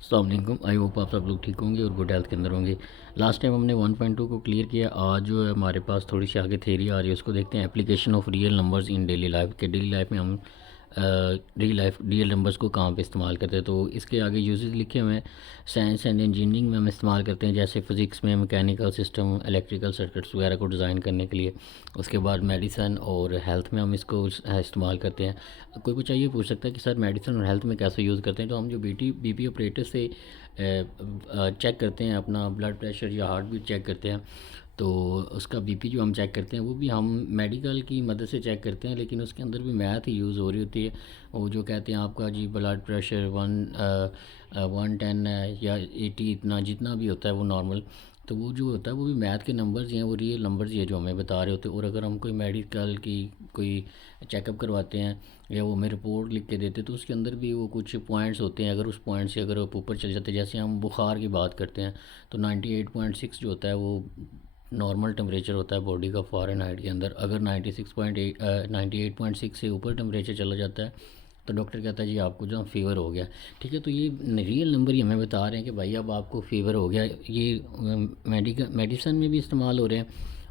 अस्सलाम वालेकुम। I hope आप सब लोग ठीक होंगे और गुड हेल्थ के अंदर होंगे। लास्ट टाइम हमने 1.2 को क्लियर किया। आज जो है हमारे पास थोड़ी सी आगे थ्योरी आ रही है, उसको देखते हैं। Application of real numbers in daily life के डेली लाइफ में हम रियल नंबर्स को कहाँ पे इस्तेमाल करते हैं। तो इसके आगे यूजेस लिखे हुए हैं। साइंस एंड इंजीनियरिंग में हम इस्तेमाल करते हैं, जैसे फ़िज़िक्स में मैकेनिकल सिस्टम, इलेक्ट्रिकल सर्किट्स वगैरह को डिज़ाइन करने के लिए। उसके बाद मेडिसन और हेल्थ में हम इसको इस्तेमाल करते हैं। कोई कुछ ये पूछ सकता है कि सर मेडिसिन और हेल्थ में कैसे यूज़ करते हैं। तो हम जो बीपी ऑपरेटर से चेक करते हैं, अपना ब्लड प्रेशर या हार्ट बीट चेक करते हैं, तो उसका बीपी जो हम चेक करते हैं वो भी हम मेडिकल की मदद से चेक करते हैं, लेकिन उसके अंदर भी मैथ ही यूज़ हो रही होती है। वो जो कहते हैं आपका जी ब्लड प्रेशर 110 है या 80, इतना जितना भी होता है वो नॉर्मल, तो वो जो होता है वो भी मैथ के नंबर्स ही हैं, वो रियल नंबर्स ही है जो हमें बता रहे होते हैं। और अगर हम कोई मेडिकल की कोई चेकअप करवाते हैं या वो हमें रिपोर्ट लिख के देते हैं, तो उसके अंदर भी वो कुछ पॉइंट्स होते हैं। अगर उस पॉइंट से अगर आप ऊपर चले जाते हैं, जैसे हम बुखार की बात करते हैं, तो 98.6 जो होता है वो नॉर्मल टेम्परेचर होता है बॉडी का फ़ारेनहाइट के अंदर। अगर 98.6 से ऊपर टेम्परेचर चला जाता है तो डॉक्टर कहता है जी आपको जो फ़ीवर हो गया। ठीक है, तो ये रियल नंबर ही हमें बता रहे हैं कि भाई अब आपको फ़ीवर हो गया। ये मेडिसन में भी इस्तेमाल हो रहे हैं,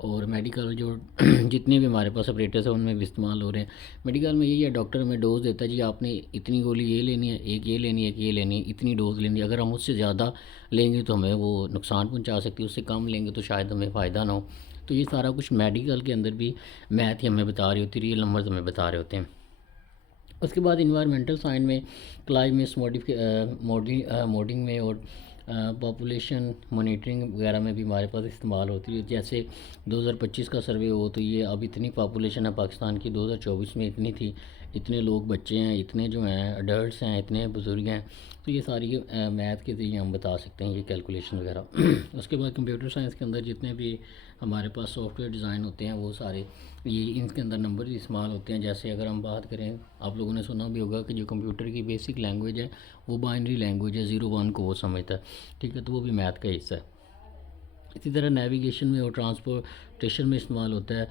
और मेडिकल जो जितने भी हमारे पास ऑपरेटर्स हैं उनमें भी इस्तेमाल हो रहे हैं। मेडिकल में यही है, डॉक्टर हमें डोज देता है जी आपने इतनी गोली ये लेनी है, एक ये लेनी है, एक ये लेनी है, इतनी डोज लेनी है। अगर हम उससे ज़्यादा लेंगे तो हमें वो नुकसान पहुंचा सकती है, उससे कम लेंगे तो शायद हमें फ़ायदा ना हो। तो ये सारा कुछ मेडिकल के अंदर भी मैथ ही हमें बता रही होती है, रियल नंबर्स हमें बता रहे होते हैं। उसके बाद इन्वायरमेंटल साइंस में, क्लाइमेट मॉडलिंग में और पॉपुलेशन मॉनिटरिंग वगैरह में भी हमारे पास इस्तेमाल होती है। जैसे 2025 का सर्वे हो तो ये अब इतनी पॉपुलेशन है पाकिस्तान की, 2024 में इतनी थी, इतने लोग बच्चे हैं, इतने जो हैं अडल्ट हैं, इतने बुज़ुर्ग हैं। तो ये सारी मैथ के ज़रिए हम बता सकते हैं, ये कैलकुलेशन वगैरह। उसके बाद कंप्यूटर साइंस के अंदर जितने भी हमारे पास सॉफ्टवेयर डिज़ाइन होते हैं वो सारे ये इनके अंदर नंबर भी इस्तेमाल होते हैं। जैसे अगर हम बात करें, आप लोगों ने सुना भी होगा कि जो कंप्यूटर की बेसिक लैंग्वेज है वो बाइनरी लैंग्वेज है, 0 1 को वो समझता है। ठीक है, तो वो भी मैथ का हिस्सा है। इसी तरह नेविगेशन में और ट्रांसपोर्टेशन में इस्तेमाल होता है,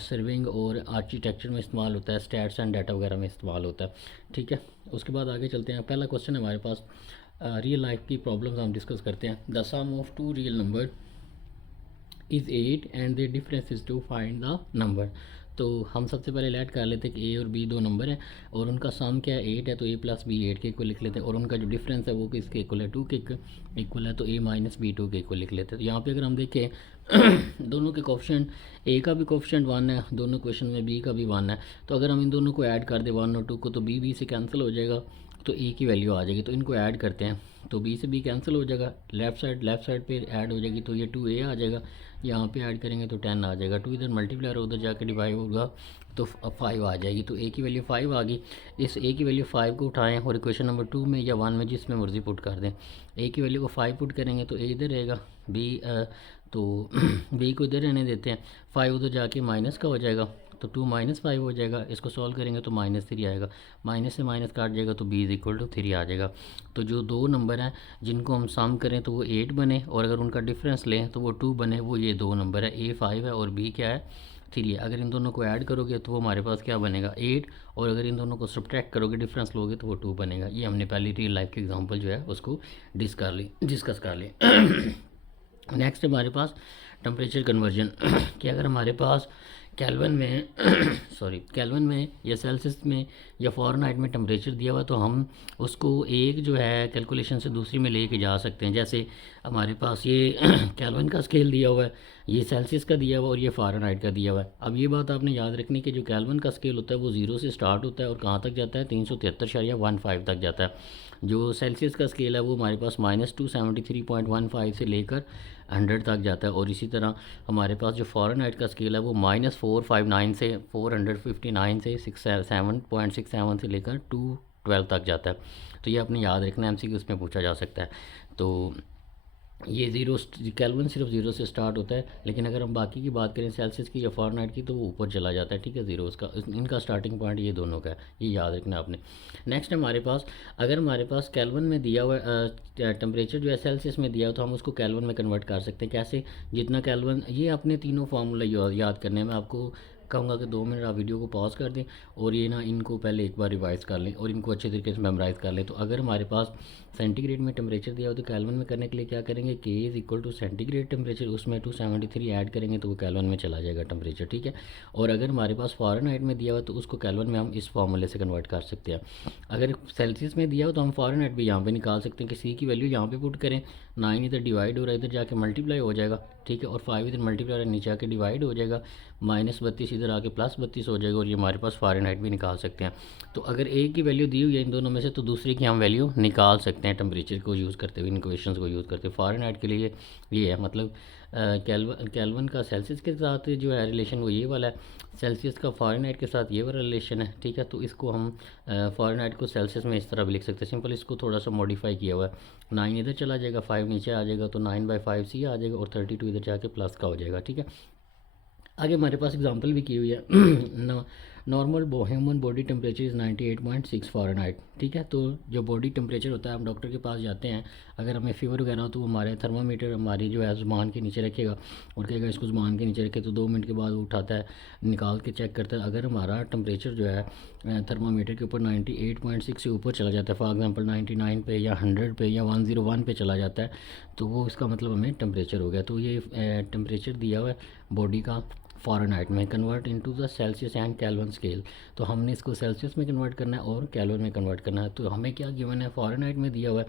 सर्विंग और आर्किटेक्चर में इस्तेमाल होता है, स्टैट्स एंड डाटा वगैरह में इस्तेमाल होता है। ठीक है, उसके बाद आगे चलते हैं। पहला क्वेश्चन है हमारे पास, रियल लाइफ की प्रॉब्लम्स हम डिस्कस करते हैं। The sum of two real number is 8 and the difference is two find the number. तो हम सबसे पहले लेट कर लेते हैं कि ए और बी दो नंबर हैं और उनका सम क्या है 8 है, तो ए प्लस बी 8 के इक्वल लिख लेते हैं, और उनका जो डिफरेंस है वो किसके इक्वल है, 2 के इक्वल है, तो ए माइनस बी 2 के इक्वल लिख लेते हैं। तो यहाँ पे अगर हम देखें दोनों के कोफिशिएंट, ए का भी कोफिशिएंट 1 है, दोनों क्वेश्चन में बी का भी 1 है, तो अगर हम इन दोनों को ऐड कर दें 1 और 2 को, तो बी से कैंसिल हो जाएगा, तो ए की वैल्यू आ जाएगी। तो इनको ऐड करते हैं, तो बी से बी कैंसिल हो जाएगा, लेफ़्ट साइड पे ऐड हो जाएगी, तो ये 2a आ जाएगा। यहाँ पे ऐड करेंगे तो 10 आ जाएगा, 2 इधर मल्टीप्लाई और उधर जाकर डिवाइड होगा तो 5 आ जाएगी। तो ए की वैल्यू 5 आ गई। इस ए की वैल्यू 5 को उठाएं और इक्वेशन नंबर 2 में या 1 में जिसमें मर्ज़ी पुट कर दें। ए की वैल्यू को 5 पुट करेंगे तो ए इधर रहेगा, बी तो बी को इधर रहने देते हैं, 5 उधर जाके माइनस का हो जाएगा, तो 2 -5 हो जाएगा। इसको सॉल्व करेंगे तो -3 आएगा, माइनस से माइनस काट जाएगा तो b = 3 आ जाएगा। तो जो दो नंबर हैं जिनको हम सम करें तो वो 8 बने, और अगर उनका डिफरेंस लें तो वो 2 बने, वो ये दो नंबर है, a 5 है और b क्या है 3 है। अगर इन दोनों को ऐड करोगे तो वो हमारे पास क्या बनेगा 8, और अगर इन दोनों को सब्ट्रैक्ट करोगे डिफरेंस लोगे तो वो 2 बनेगा। ये हमने पहली रियल लाइफ की एग्जांपल जो है उसको डिस्कस कर ली। नेक्स्ट हमारे पास टेम्परेचर कन्वर्जन कि अगर हमारे पास केल्विन में केल्विन में या सेल्सियस में या फ़ारेनहाइट में टेम्परेचर दिया हुआ, तो हम उसको एक जो है कैलकुलेशन से दूसरी में लेके जा सकते हैं। जैसे हमारे पास ये केल्विन का स्केल दिया हुआ है, ये सेल्सियस का दिया हुआ है और ये फ़ारेनहाइट का दिया हुआ है। अब ये बात आपने याद रखनी कि जो केल्विन का स्केल होता है वो 0 से स्टार्ट होता है और कहाँ तक जाता है 373.15 तक जाता है। जो सेल्सियस का स्केल है वो हमारे पास -273.15 से लेकर 100 तक जाता है, और इसी तरह हमारे पास जो फ़ारेनहाइट का स्केल है वो -459 से 459 से 7.67 से लेकर 212 तक जाता है। तो ये आपने याद रखना है, MCQ उसमें पूछा जा सकता है। तो ये ज़ीरो केल्विन सिर्फ 0 से स्टार्ट होता है, लेकिन अगर हम बाकी की बात करें सेल्सियस की या फ़ारेनहाइट की तो वो ऊपर चला जाता है। ठीक है, ज़ीरो उसका इनका स्टार्टिंग पॉइंट ये दोनों का है, ये याद रखना आपने। नेक्स्ट हमारे पास, अगर हमारे पास केल्विन में दिया हुआ टेम्परेचर जो है सेल्सियस में दिया हो तो हम उसको केल्विन में कन्वर्ट कर सकते हैं। कैसे, जितना केल्विन, ये अपने तीनों फार्मूला याद करने में आपको कहूँगा कि 2 मिनट आप वीडियो को पॉज कर दें और ये ना इनको पहले एक बार रिवाइज़ कर लें और इनको अच्छे तरीके से मेमोराइज़ कर लें। तो अगर हमारे पास सेंटीग्रेड में टेम्परेचर दिया हो तो केल्विन में करने के लिए क्या करेंगे, K is equal to centigrade temperature, उसमें 273 ऐड करेंगे तो वो केल्विन में चला जाएगा टेम्परेचर, ठीक है। और अगर हमारे पास फ़ारेनहाइट में दिया हुआ तो उसको केल्विन में हम इस फार्मूले से कन्वर्ट कर सकते हैं। अगर सेल्सियस में दिया हो तो हम फ़ारेनहाइट भी यहाँ पे निकाल सकते हैं कि सी की वैल्यू यहाँ पे पुट करें, 9 इधर डिवाइड हो रहा है, इधर जाके मल्टीप्लाई हो जाएगा, ठीक है, और 5 इधर मल्टीप्लाई हो रहा है, नीचे आके डिवाइड हो जाएगा, -32 इधर आके +32 हो जाएगा, और ये हमारे पास फ़ारेनहाइट भी निकाल सकते हैं। तो अगर एक की वैल्यू दी हुई है इन दोनों में से तो दूसरे की हम वैल्यू निकाल सकते हैं टेम्परेचर को यूज़ करते हुए, इन इक्वेशंस को यूज़ करते हुए। फ़ारेनहाइट के लिए ये है, मतलब केल्विन का सेल्सियस के साथ जो है रिलेशन वो ये वाला है, सेल्सियस का फ़ारेनहाइट के साथ ये वाला रिलेशन है, ठीक है। तो इसको हम फ़ारेनहाइट को सेल्सियस में इस तरह भी लिख सकते हैं, सिंपल इसको थोड़ा सा मॉडिफाई किया हुआ है। 9 इधर चला जाएगा, 5 नीचे आ जाएगा, तो 9/5 सी आ जाएगा, और 32 इधर जाके प्लस का हो जाएगा, ठीक है। आगे हमारे पास एग्जांपल भी की हुई है normal human body temperature is 98.6 Fahrenheit, ठीक है। तो जो बॉडी टेम्परेचर होता है, हम डॉक्टर के पास जाते हैं, अगर हमें फीवर वगैरह हो तो वो हमारे थर्मामीटर हमारी जो है ज़ुबान के नीचे रखेगा और कहेगा इसको ज़ुबान के नीचे रखे, तो 2 मिनट के बाद वो उठाता है, निकाल के चेक करता है। अगर हमारा टेम्परेचर जो है थर्मामीटर के ऊपर 98.6 से ऊपर चला जाता है, फॉर एग्जांपल 99 पे या 100 पे या 101 पे चला जाता है, तो वो इसका मतलब हमें टेम्परेचर हो गया। तो ये टेम्परेचर दिया हुआ है बॉडी का फ़ारेनहाइट में, convert into the Celsius and kelvin scale. तो हमने इसको सेल्सियस में कन्वर्ट करना है और केल्विन में कन्वर्ट करना है। तो हमें क्या गिवन है, फ़ारेनहाइट में दिया हुआ है,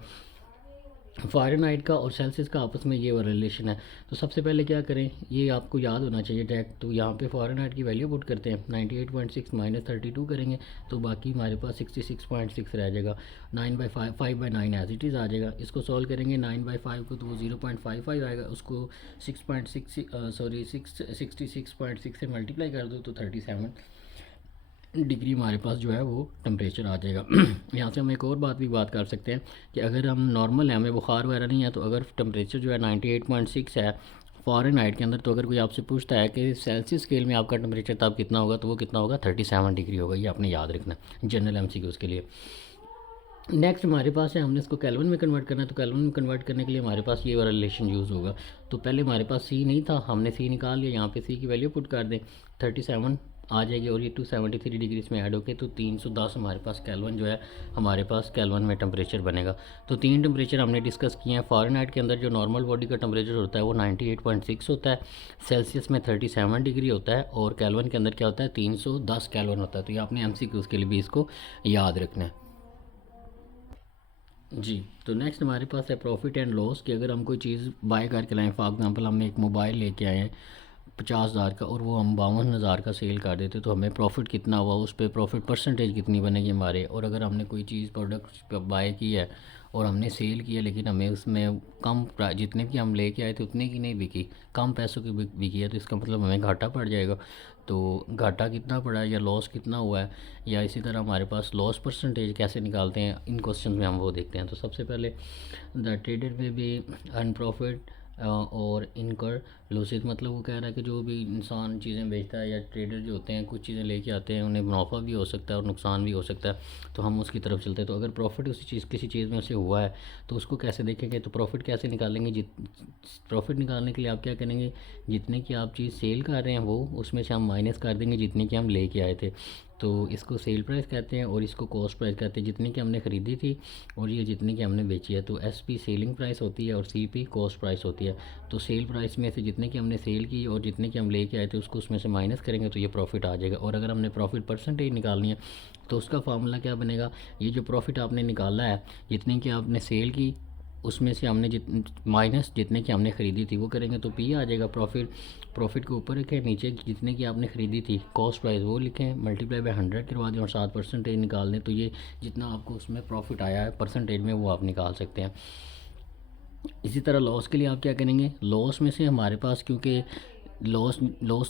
फ़ारेनहाइट का और सेल्सियस का आपस में ये वाला रिलेशन है। तो सबसे पहले क्या करें, ये आपको याद होना चाहिए डायरेक्ट। तो यहाँ पे फ़ारेनहाइट की वैल्यू पुट करते हैं, 98.6 माइनस 32 करेंगे तो बाकी हमारे पास 66.6 रह जाएगा। 9/5 5/9 एज इट इज़ आ जाएगा। इसको सॉल्व करेंगे 9/5 को तो वो 0.55 आएगा, उसको 66.6 से मल्टीप्लाई कर दो तो 37 डिग्री हमारे पास जो है वो टेम्परेचर आ जाएगा। यहाँ से हम एक और बात कर सकते हैं कि अगर हम नॉर्मल है, हमें बुखार वगैरह नहीं है, तो अगर टेम्परेचर जो है 98.6 है फ़ारेनहाइट के अंदर, तो अगर कोई आपसे पूछता है कि सेल्सियस स्केल में आपका टेम्परेचर तब कितना होगा, तो वो कितना होगा, 37 डिग्री होगा। ये आपने याद रखना जनरल MCQ के लिए। नेक्स्ट हमारे पास है, हमने इसको केल्विन में कन्वर्ट करना है, तो केल्विन में कन्वर्ट करने के लिए हमारे पास ये वाला रिलेशन यूज़ होगा। तो पहले हमारे पास सी नहीं था, हमने सी निकाल लिया, यहाँ पे सी की वैल्यू पुट कर दें, 37 आ जाएगी, और ये 273 डिग्री इसमें ऐड होके तो 310 हमारे पास केल्विन जो है, हमारे पास केल्विन में टेम्परेचर बनेगा। तो 3 टेम्परेचर हमने डिस्कस किए हैं। फ़ारेनहाइट के अंदर जो नॉर्मल बॉडी का टेम्परेचर होता है वो 98.6 होता है, सेल्सियस में 37 डिग्री होता है, और केल्विन के अंदर क्या होता है, 310 केल्विन होता है। तो ये आपने MCQ के लिए भी इसको याद रखना है जी। तो नेक्स्ट हमारे पास है प्रॉफिट एंड लॉस, कि अगर हम कोई चीज़ बाय करके लाएं, फॉर एग्जांपल हमने एक मोबाइल लेके आए हैं 50,000 का और वो हम 52,000 का सेल कर देते, तो हमें प्रॉफिट कितना हुआ, उस पर प्रॉफिट परसेंटेज कितनी बनेगी हमारे। और अगर हमने कोई चीज़ प्रोडक्ट बाय की है और हमने सेल किया, लेकिन हमें उसमें कम जितने की हम लेके आए थे उतने की नहीं बिकी, कम पैसों की बिकी है, तो इसका मतलब हमें घाटा पड़ जाएगा। तो घाटा कितना पड़ा है या लॉस कितना हुआ है, या इसी तरह हमारे पास लॉस परसेंटेज कैसे निकालते हैं, इन क्वेश्चन में हम वो देखते हैं। तो सबसे पहले द ट्रेडर में भी अर्न प्रॉफिट और इनकर लॉसेस, मतलब वो कह रहा है कि जो भी इंसान चीज़ें बेचता है या ट्रेडर जो होते हैं कुछ चीज़ें लेके आते हैं, उन्हें मुनाफा भी हो सकता है और नुकसान भी हो सकता है, तो हम उसकी तरफ चलते हैं। तो अगर प्रॉफिट किसी चीज़ में से हुआ है तो उसको कैसे देखेंगे, तो प्रॉफिट कैसे निकालेंगे, प्रॉफिट निकालने के लिए आप क्या करेंगे, जितने की आप चीज़ सेल कर रहे हैं वो उसमें से हम माइनस कर देंगे जितने की हम लेके आए थे। तो इसको सेल प्राइस कहते हैं और इसको कॉस्ट प्राइस कहते हैं, जितने की हमने ख़रीदी थी और ये जितने की हमने बेची है। तो SP सेलिंग प्राइस होती है और CP कॉस्ट प्राइस होती है। तो सेल प्राइस में से जितने की हमने सेल की और जितने की हम लेके आए थे उसको उसमें से माइनस करेंगे तो ये प्रॉफिट आ जाएगा। और अगर हमने प्रॉफिट परसेंटेज निकालनी है तो उसका फार्मूला क्या बनेगा, ये जो प्रॉफिट आपने निकाला है जितने की आपने सेल की उसमें से हमने माइनस जितने की हमने ख़रीदी थी वो करेंगे तो P आ जाएगा। प्रॉफिट के ऊपर रखें, नीचे जितने की आपने ख़रीदी थी कॉस्ट प्राइस वो लिखें, मल्टीप्लाई बाय 100 करवा दें और 7 परसेंटेज निकाल दें, तो ये जितना आपको उसमें प्रॉफिट आया है परसेंटेज में वो आप निकाल सकते हैं। इसी तरह लॉस के लिए आप क्या करेंगे, लॉस में से हमारे पास क्योंकि लॉस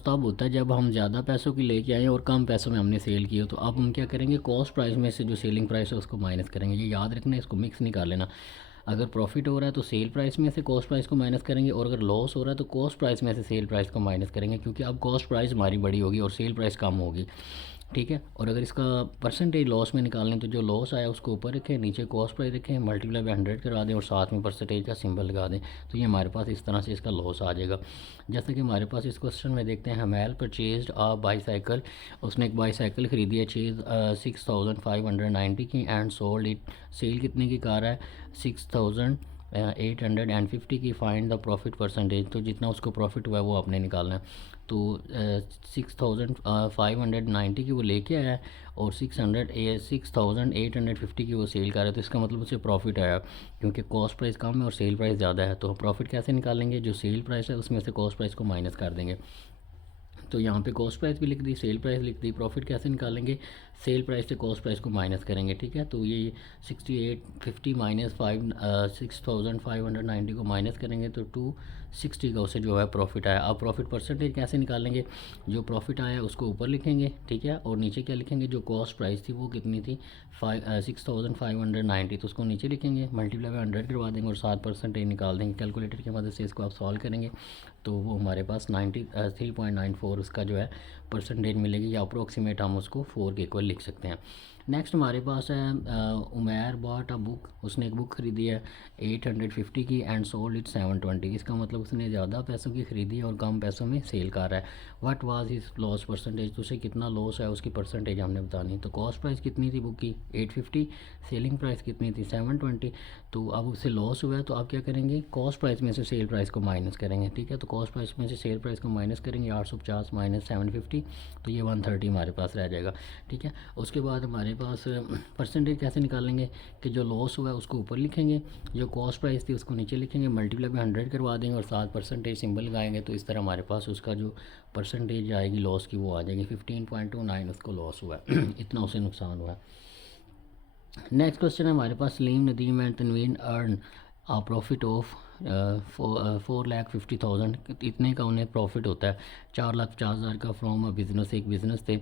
तब होता है जब हम ज़्यादा पैसों की लेके आए और कम पैसों में हमने सेल की हो, तो अब हम क्या करेंगे, कॉस्ट प्राइस में से जो सेलिंग प्राइस है उसको माइनस करेंगे। ये याद रखना है, इसको मिक्स नहीं कर लेना। अगर प्रॉफिट हो रहा है तो सेल प्राइस में से कॉस्ट प्राइस को माइनस करेंगे, और अगर लॉस हो रहा है तो कॉस्ट प्राइस में से सेल प्राइस को माइनस करेंगे, क्योंकि अब कॉस्ट प्राइस हमारी बड़ी होगी और सेल प्राइस कम होगी। ठीक है। और अगर इसका परसेंटेज लॉस में निकालें तो जो लॉस आया उसको ऊपर रखें, नीचे कॉस्ट प्राइस रखें, मल्टीप्लाई बाय 100 करवा दें और साथ में परसेंटेज का सिंबल लगा दें, तो ये हमारे पास इस तरह से इसका लॉस आ जाएगा। जैसे कि हमारे पास इस क्वेश्चन में देखते हैं, हमेल परचेज्ड अ बाईसाइकिल, उसने एक बाईसाइकिल ख़रीदी है 6590 की एंड सोल्ड इट, सेल कितने की कार है 6850 की, फाइंड द प्रॉफिट परसेंटेज, तो जितना उसको प्रॉफिट हुआ है वो आपने निकालना है। तो 6590 की वो लेके आया और 6850 की वो सेल कर रहा है, तो इसका मतलब उसे प्रॉफिट आया, क्योंकि कॉस्ट प्राइस कम है और सेल प्राइस ज़्यादा है। तो प्रॉफिट कैसे निकालेंगे, जो सेल प्राइस है उसमें से कॉस्ट प्राइस को माइनस कर देंगे। तो यहाँ पे कॉस्ट प्राइस भी लिख दी, सेल प्राइस लिख दी, प्रॉफिट कैसे निकालेंगे, सेल प्राइस से कॉस्ट प्राइस को माइनस करेंगे। ठीक है, तो ये 6850 माइनस 6590 को माइनस करेंगे तो 260 का उसे जो है प्रॉफिट आया। अब प्रॉफिट परसेंटेज कैसे निकालेंगे, जो प्रॉफिट आया उसको ऊपर लिखेंगे, ठीक है, और नीचे क्या लिखेंगे, जो कॉस्ट प्राइस थी वो कितनी थी 6590, तो उसको नीचे लिखेंगे, मल्टीप्लाई बाय 100 करवा देंगे और 7% निकाल देंगे। कैलकुलेटर की मदद से इसको आप सॉल्व करेंगे तो वो हमारे पास 93.94 उसका जो है परसेंटेज मिलेगी, या अप्रोक्सीमेट हम उसको 4 के इक्वल लिख सकते हैं। नेक्स्ट हमारे पास है उमैर बॉट अ बुक, उसने एक बुक ख़रीदी है 850 की एंड सोल्ड इट 720, इसका मतलब उसने ज़्यादा पैसों की ख़रीदी है और कम पैसों में सेल कर रहा है। What was his loss percentage, तो उसे कितना लॉस है उसकी परसेंटेज हमने बतानी। तो कॉस्ट प्राइस कितनी थी बुक की 850, सेलिंग प्राइस कितनी थी 720, तो अब उससे लॉस हुआ है तो आप क्या करेंगे, कॉस्ट प्राइस में से सेल प्राइस को माइनस करेंगे। ठीक है, तो कॉस्ट प्राइस में से सेल प्राइस को माइनस करेंगे 850 माइनस 750, तो ये 130 हमारे पास रह जाएगा। ठीक है, उसके बाद हमारे पास परसेंटेज कैसे निकालेंगे कि जो लॉस हुआ है उसको ऊपर लिखेंगे, जो कॉस्ट प्राइस थी उसको नीचे लिखेंगे, मल्टीप्लाई बाय 100 करवा देंगे और साथ परसेंटेज सिंबल लगाएंगे, तो इस तरह हमारे पास उसका जो परसेंटेज आएगी लॉस की वो आ जाएगी 15.29 उसको लॉस हुआ है इतना उसे नुकसान हुआ है। नेक्स्ट क्वेश्चन है हमारे पास, Saleem Nadeem and Tanveen earn a profit of 4,50,000, इतने का उन्हें प्रॉफिट होता है 4,50,000 का फ्रॉम अ बिज़नेस, एक बिज़नेस थे।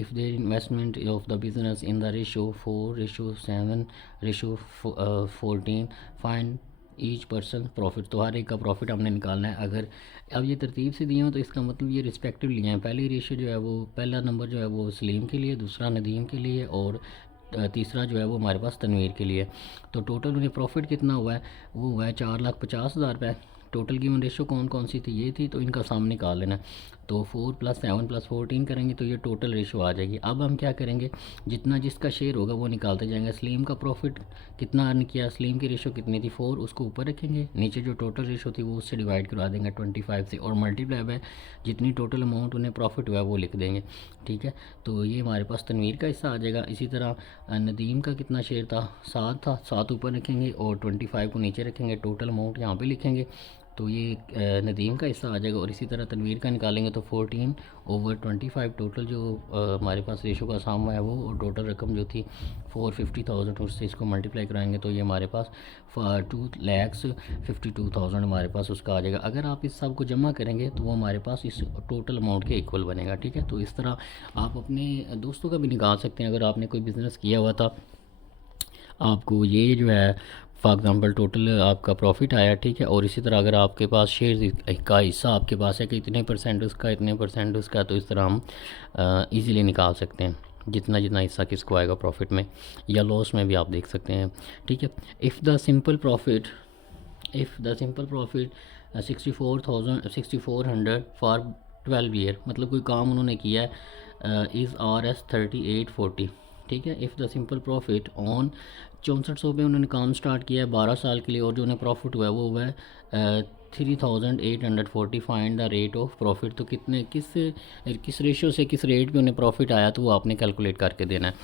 If their investment of the business in the ratio 4:7:14, find each person profit, तो हर एक का प्रॉफिट हमने निकालना है। अगर अब ये तरतीब से दिए हो तो इसका मतलब ये रिस्पेक्टिव लिए हैं, पहली रेशो जो है वो, पहला नंबर जो है वो सलीम के लिए, दूसरा नदीम के लिए और तीसरा जो है वो हमारे पास तनवीर के लिए। तो टोटल उन्हें प्रॉफिट कितना हुआ है, वो हुआ है 4,50,000 रुपये। टोटल गिवन रेशो कौन कौन सी थी, ये थी, तो इनका सामने निकाल लेना। तो 4 + 7 + 14 करेंगे तो ये टोटल रेशो आ जाएगी। अब हम क्या करेंगे, जितना जिसका शेयर होगा वो निकालते जाएंगे। सलीम का प्रॉफिट कितना अर्न किया, सलीम की रेशो कितनी थी 4, उसको ऊपर रखेंगे, नीचे जो टोटल रेशो थी वो उससे डिवाइड करवा देंगे 25 से, और मल्टीप्लाई बाय जितनी टोटल अमाउंट उन्हें प्रॉफिट हुआ है वो लिख देंगे। ठीक है, तो ये हमारे पास तनवीर का हिस्सा आ जाएगा। इसी तरह नदीम का कितना शेयर था, 7 था, 7 ऊपर रखेंगे और 25 को नीचे रखेंगे, टोटल अमाउंट यहाँ पे लिखेंगे, तो ये नदीम का हिस्सा आ जाएगा। और इसी तरह तनवीर का निकालेंगे तो 14/25 टोटल जो हमारे पास रेशो का सामना है वो, और टोटल रकम जो थी 450,000, उससे इसको मल्टीप्लाई कराएंगे तो ये हमारे पास 2,52,000 हमारे पास उसका आ जाएगा। अगर आप इस सब को जमा करेंगे तो वो हमारे पास इस टोटल अमाउंट के इक्वल बनेगा। ठीक है, तो इस तरह आप अपने दोस्तों का भी निकाल सकते हैं। अगर आपने कोई बिज़नेस किया हुआ था, आपको ये जो है फॉर एग्ज़ाम्पल टोटल आपका प्रॉफिट आया, ठीक है, और इसी तरह अगर आपके पास शेयर का हिस्सा आपके पास है कि इतने परसेंट उसका, इतने परसेंट उसका, तो इस तरह हम इजीली निकाल सकते हैं जितना जितना हिस्सा किसको आएगा प्रॉफिट में या लॉस में भी आप देख सकते हैं। ठीक है, if the simple profit 64,100 for 12 year, मतलब कोई काम उन्होंने किया है इज़ Rs 3840। ठीक है, if the simple profit on 6400 पे उन्होंने काम स्टार्ट किया है 12 साल के लिए, और जो उन्हें प्रॉफिट हुआ है वो हुआ है 3,840, find the rate of profit, तो कितने किस रेशो से किस रेट पे उन्हें प्रॉफिट आया तो वो आपने कैलकुलेट करके देना है।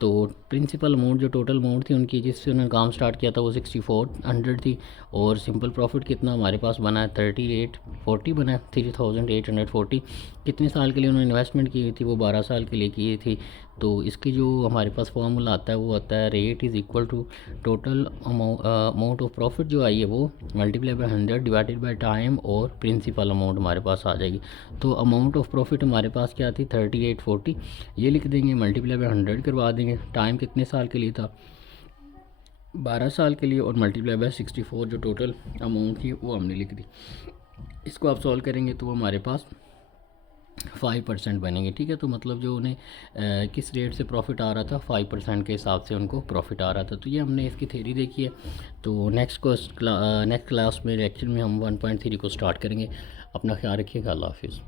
तो प्रिंसिपल अमाउंट जो टोटल अमाउंट थी उनकी जिससे उन्होंने काम स्टार्ट किया था वो 6400 थी, और सिंपल प्रॉफिट कितना हमारे पास बना है 3840 बना है, 3,840। कितने साल के लिए उन्होंने इन्वेस्टमेंट की हुई थी, वो 12 साल के लिए की थी। तो इसकी जो हमारे पास फॉर्मूला आता है वो आता है rate is equal to total amount of profit जो आई है वो multiply by 100 divided by time, और प्रिंसिपल अमाउंट हमारे पास आ जाएगी। तो अमाउंट ऑफ प्रॉफिट हमारे पास क्या थी 3840, ये लिख देंगे, मल्टीप्लाई बाय 100 करवा देंगे, टाइम कितने साल के लिए था 12 साल के लिए, और मल्टीप्लाई बाय 64 जो टोटल अमाउंट थी वो हमने लिख दी। इसको आप सॉल्व करेंगे तो हमारे पास 5% बनेंगे। ठीक है, तो मतलब जो उन्हें किस रेट से प्रॉफिट आ रहा था, 5% के हिसाब से उनको प्रॉफिट आ रहा था। तो ये हमने इसकी थ्योरी देखी है। तो नेक्स्ट क्लास में, लेक्चर में हम 1.3 को स्टार्ट करेंगे। अपना ख्याल रखिएगा। अल्लाह हाफिज़।